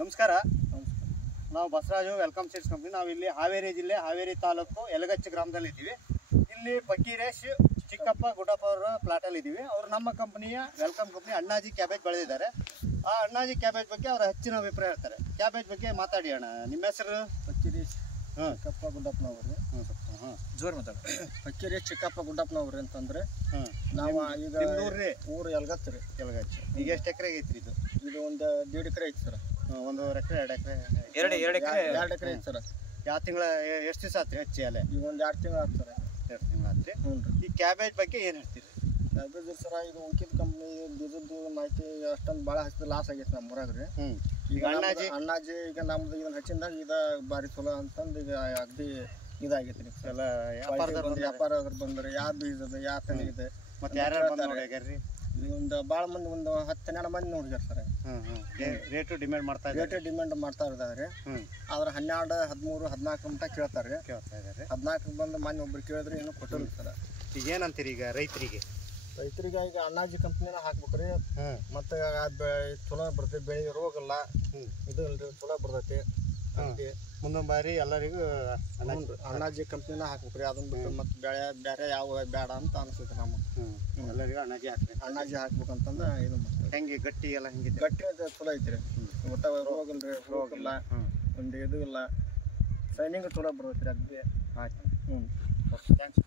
ನಮಸ್ಕಾರ. ನಾವು Basavaraju welcome seeds company. ನಾವು ಇಲ್ಲಿ ಹಾವೇರಿ ಜಿಲ್ಲೆ ಹಾವೇರಿ ತಾಲೂಕು ಯಲಗಚ್ಚ ಗ್ರಾಮದಲ್ಲಿ ಇದ್ದೀವಿ. ಇಲ್ಲಿ ಫಕೀರೇಶ್ ಚಿಕ್ಕಪ್ಪ ಗುಡ್ಡಪ್ಪ ಅವರ ಪ್ಲಾಟಲ್ಲಿ ಇದ್ದೀವಿ. ಅವರು ನಮ್ಮ ಕಂಪ್ನಿಯ ವೆಲ್ಕಮ್ ಕಂಪ್ನಿ ಅಣ್ಣಾಜಿ ಕ್ಯಾಬೇಜ್ ಬೆಳೆದಿದ್ದಾರೆ. ಆ ಅಣ್ಣಾಜಿ ಕ್ಯಾಬೇಜ್ ಬಗ್ಗೆ ಅವರ ಹೆಚ್ಚಿನ ಅಭಿಪ್ರಾಯ ಹೇಳ್ತಾರೆ. ಕ್ಯಾಬೇಜ್ ಬಗ್ಗೆ ಮಾತಾಡಿ ಅಣ್ಣ. ನಿಮ್ಮ ಹೆಸರು? ಫಕೀರೇಶ್ ಚಿಕ್ಕಪ್ಪ ಗುಡ್ಡಪ್ಪನವ್ರಿ. ಜೋರು ಮಾತಾಡ್ರಿ. ಫಕೀರೇಶ್ ಚಿಕ್ಕಪ್ಪ ಗುಡ್ಡಪ್ಪನವ್ರಿ ಅಂತಂದ್ರೆ ನಾವು ಈಗ ಊರು ಯಲಗಚ್ಚ ರೀ. ಯಲಗಚ್ಚ. ಈಗ ಎಷ್ಟು ಎಕರೆಗೆ ಐತ್ರಿ ಇದು? ಇದು ಒಂದು 1.5 ಎಕರೆ ಐತಿ ಸರ್. 1 ಎಕರೆ 2 ಎಕರೆ 2 ಎಕರೆ ಐತಿ ಸರ್. ಯಾವ ತಿಂಗಳ ಎಷ್ಟು ದಿವಸ ಆತ್ರಿ ಹಚ್ಚಿ ಅಲ್ಲೇ? ಈಗ ಒಂದು 2 ತಿಂಗಳು ಆಯ್ತು ಸರ್. 2 ತಿಂಗಳು ಆತ್ರಿ. ಹ್ಞೂ ರೀ. ಈ ಕ್ಯಾಬೇಜ್ ಬಗ್ಗೆ ಏನು ಹೇಳ್ತೀರಿ? ಕ್ಯಾಬೇಜ್ ಸರ ಇದು ಉಳ್ಕಿದ ಕಂಪ್ನಿ ಬೀಜದ್ದು ಮಾಹಿತಿ ಅಷ್ಟೊಂದು ಭಾಳ ಹಚ್ಚಿದ ಲಾಸ್ ಆಗೈತೆ ನಮ್ಮ ಊರಾಗ ರೀ. ಈಗ ಅಣ್ಣಾಜಿ ಈಗ ನಮ್ದು ಇದನ್ನ ಹಚ್ಚಿಂದಾಗ ಇದು ಭಾರಿ ಚಲೋ ಅಂತಂದು ಈಗ ಅಗದಿ ಇದಾಗೈತೆ ರೀ. ಎಲ್ಲ ವ್ಯಾಪಾರದ್ರು ಬಂದ್ರೆ ಯಾವ ಬೀಜದ ಯಾವ ತಳಿ ಇದೆ ಮತ್ತೆ ಯಾರ್ಯಾರು ಬಂದ್ರಿ? ಒಂದು ಭಾಳ ಮಂದಿ ಒಂದು 10-12 ಮಂದಿ ನೋಡಿದಾರೆ ಸರ್. ರೇಟು ಡಿಮ್ಯಾಂಡ್ ಮಾಡ್ತಾ ಇದ್ದಾರೆ. ಆದ್ರೆ 12, 13, 14 ಮಟ್ಟ ಕೇಳ್ತಾರೆ. 14 ಬಂದು ಮೊನ್ನೆ ಒಬ್ರು ಕೇಳಿದ್ರೆ ಏನು ಕೊಟ್ಟಿಲ್ಲ ಸರ್. ಈಗ ಏನಂತೀರಿ ಈಗ ರೈತರಿಗೆ? ಈಗ ಅಣ್ಣಾಜಿ ಕಂಪ್ನಿನ ಹಾಕ್ಬೇಕ್ರಿ. ಮತ್ತೆ ಚಲೋ ಬರ್ತೈತಿ, ಬೆಳೆ ರೋಗಲ್ಲ, ಇದು ಇಲ್ರಿ, ಚಲೋ ಬರ್ತೈತಿ. ಮುಂದೊಂದು ಬಾರಿ ಎಲ್ಲರಿಗೂ ಅಣ್ಣಾಜಿ ಕಂಪ್ನಿನ ಹಾಕ್ಬೇಕ್ರಿ. ಅದನ್ನ ಬಿಟ್ಟು ಮತ್ತೆ ಬೇರೆ ಯಾವ ಬೇಡ ಅಂತ ಅನ್ಸುತ್ತೆ ನಮಗೆ. ಎಲ್ಲರಿಗೂ ಅಣ್ಣಾಜಿ ಹಾಕ್ಬೇಕು. ಅಣ್ಣಾಜಿ ಹಾಕ್ಬೇಕಂತಂದ್ರೆ ಇದು ಹೆಂಗೆ ಗಟ್ಟಿ ಎಲ್ಲ ಹೆಂಗೆ? ಗಟ್ಟಿ ಚಲೋ ಐತ್ರಿ. ಒಟ್ಟ ರೋಗಲ್ಲ, ಒಂದು ಇದು ಇಲ್ಲ, ಶೈನಿಂಗ್ ಚಲೋ ಬರ್ತೈತ್ರಿ. ಅಗ್ದಿ ಆಯ್ತು. ಹ್ಞೂ. ಥ್ಯಾಂಕ್ಸ್.